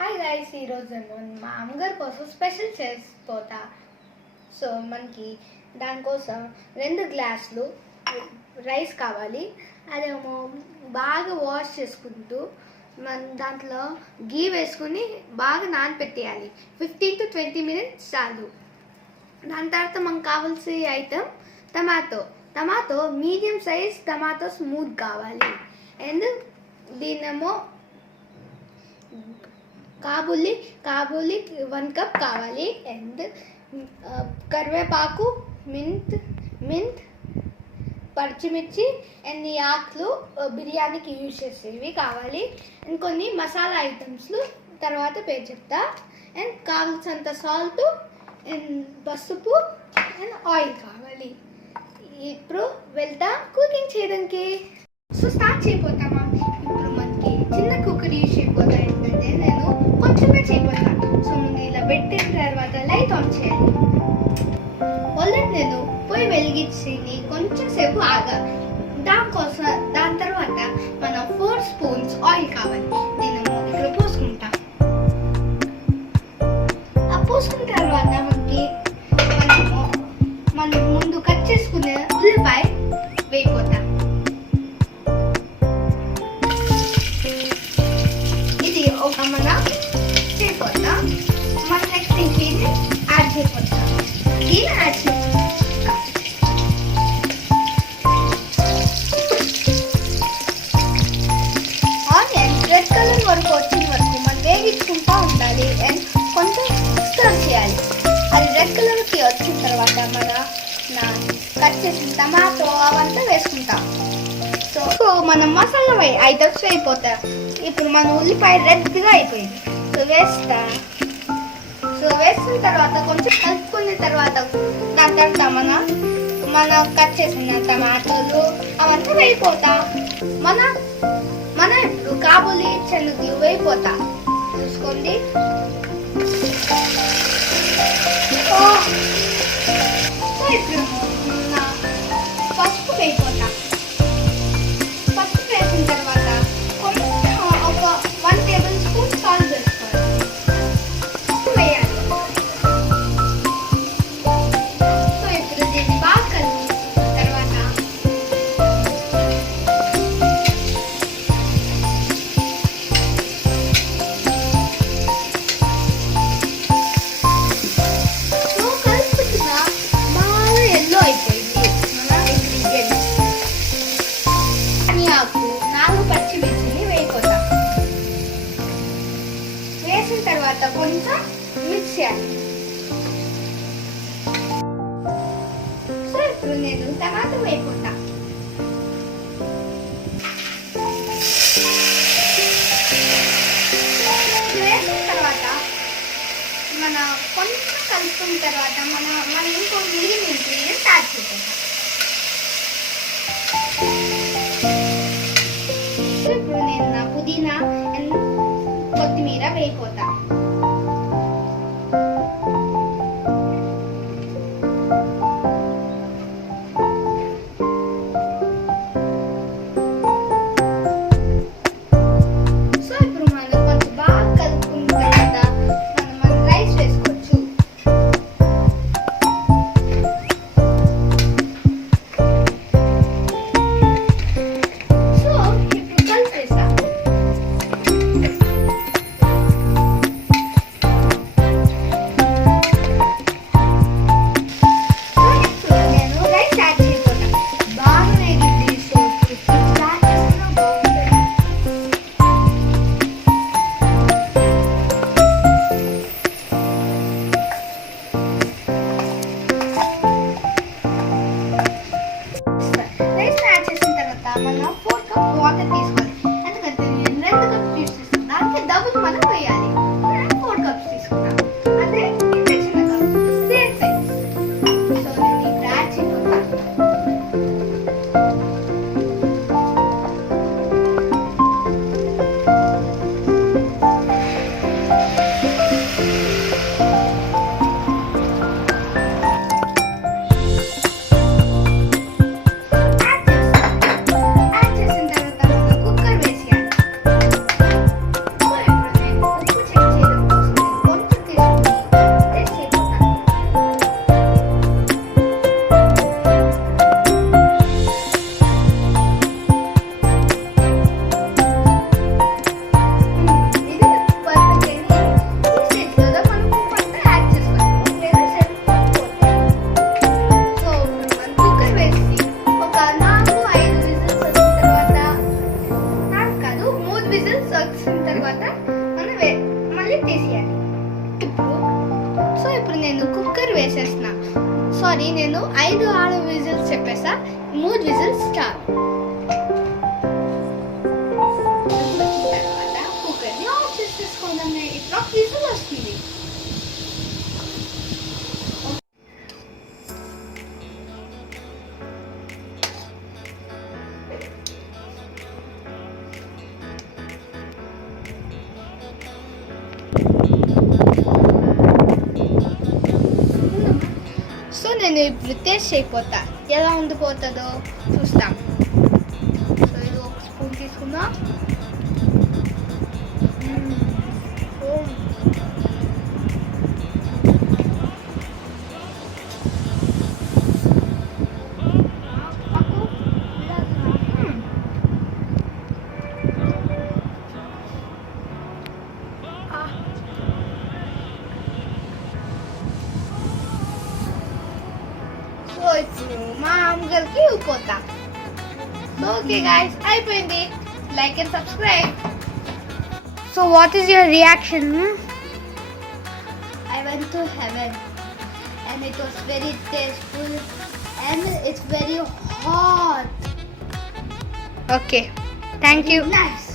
Hi guys, ఈరోజు నేను మా అమ్మగారి కోసం స్పెషల్ చేసిపోతా. సో మనకి దానికోసం 2 గ్లాసులు రైస్ కావాలి. అదేమో బాగా వాష్ చేసుకుంటూ దాంట్లో గీ వేసుకుని బాగా నానపెట్టేయాలి. 15 to 20 minutes చాలు. దాని తర్వాత మనకు కావాల్సిన item tomato medium size tomato smooth కావాలి. అండ్ దీనేమో కాబూలి 1 కప్ కావాలి. అండ్ కరివేపాకు, మింట్, పచ్చిమిర్చి అండ్ ఈ ఆకులు బిర్యానీకి యూజ్ చేసేవి కావాలి. అండ్ కొన్ని మసాలా ఐటమ్స్లు తర్వాత పేరు చెప్తా. అండ్ కావాల్సినంత సాల్ట్ అండ్ పసుపు అండ్ ఆయిల్ కావాలి. ఇప్పుడు వెళ్తాం కుకింగ్ చేయడానికి. సో స్టార్ట్ చేయబోతామా? ఇప్పుడు మనకి చిన్న కుక్కర్ యూజ్ చేయబోతా. ఏంటంటే నేను కొంచెమే చేయబోతాను. సో ముందు ఇలా పెట్టిన తర్వాత లైట్ ఆన్ చేయాలి. ఆల్రెడీ నేను పొయ్యి వెలిగించి కొంచెం సేపు ఆగాలి. దాని తర్వాత మనం 4 స్పూన్స్ ఆయిల్ కావాలి. నేను ఇక్కడ పోసుకుంటా. పోసుకున్న తర్వాత మనం ముందు కట్ చేసుకునే ఉల్లిపాయ వేయిపోతాం. ఇది ఒక మన చేయపోతాం. మన నెక్స్ట్ ఇంగ్రీడియంట్ యాడ్ చేయపోతాం. దీన్ని యాడ్ చేస్తాం. ఆనియన్ రెడ్ కలర్ వరకు వచ్చిన వరకు మనం వేగించుకుంటూ ఉండాలి. అండ్ కొంచెం స్టర్ చేయాలి. అది రెడ్ కలర్కి వచ్చిన తర్వాత కట్ చేసిన టమాటో అవంతా వేసుకుంటాం. సో మనం మసాలా ఐటమ్స్ అయిపోతాయి. ఇప్పుడు మన ఉల్లిపాయ రెడ్గా అయిపోయింది. సో వేసిన తర్వాత కొంచెం కలుపుకున్న తర్వాత దాని తర్వాత మనం కట్ చేసిన టమాటోలు అవంతా వేయిపోతా. మన ఇప్పుడు కాబూలి శనగలు వేయిపోతా. చూసుకోండి. ఇప్పుడు పసుపు వేయిపోతా. పసుపు వేసిన తర్వాత కొంచెం ఒక 1 టేబుల్ స్పూన్ సాల్ట్ వేసుకోవాలి. వేయాలి. సో ఇప్పుడు దీన్ని బాగా కలిపిన తర్వాత పచ్చిమిర్చిని వేయిపోతాం. వేసిన తర్వాత కొంచెం మిక్స్ చేయాలి. సో ఇప్పుడు నేను టమాటో వేయిపోతా. వేసిన తర్వాత కొంచెం కలుపుకున్న తర్వాత మన ఇంకో మిగిలిన ఇంగ్రీడియంట్ యాడ్ చేద్దాం. ఇప్పుడు నేను పుదీనా అండ్ కొత్తిమీర వేయిపోతా. సో ఇప్పుడు మనం కొంచెం బాగా కలుపుకున్న తర్వాత మనం రైస్ వేసుకోవచ్చు. మనం 4 కప్ వాటర్ తీసుకోవాలి. ఎందుకంటే నేను 2 కప్స్ యూజ్ చేస్తాను. దానికి డబుల్ మనం వేయాలి. 4 కప్స్ తీసుకున్నాం. అదే ఇంత చిన్న కప్ సేమ్ సైజ్. సో నేను ఇక్కడ యాడ్ చేయబోతాను. కుక్కర్ వేసేయాలి. సారీ, నేను 5-6 విజిల్స్ చెప్పేసా. 3 whistles start. తర్వాత కుక్కర్ని ఆఫ్ చేసేసుకోవడమే. ఇప్పుడు ఒక విజిల్ వస్తుంది. సో నేను ఇప్పుడు టేస్ట్ అయిపోతా. ఎలా ఉండిపోతుందో చూస్తాం. సో ఇది ఒక స్పూన్ తీసుకుందాం. సో ఇప్పుడు మా అమ్మగారికి ఇవ్వపోతాం. సో ఓకే గైస్, అయిపోయింది. Like and subscribe. So what is your reaction? I went to heaven and it was very tasteful and it's very hot. Okay, thank you. Nice.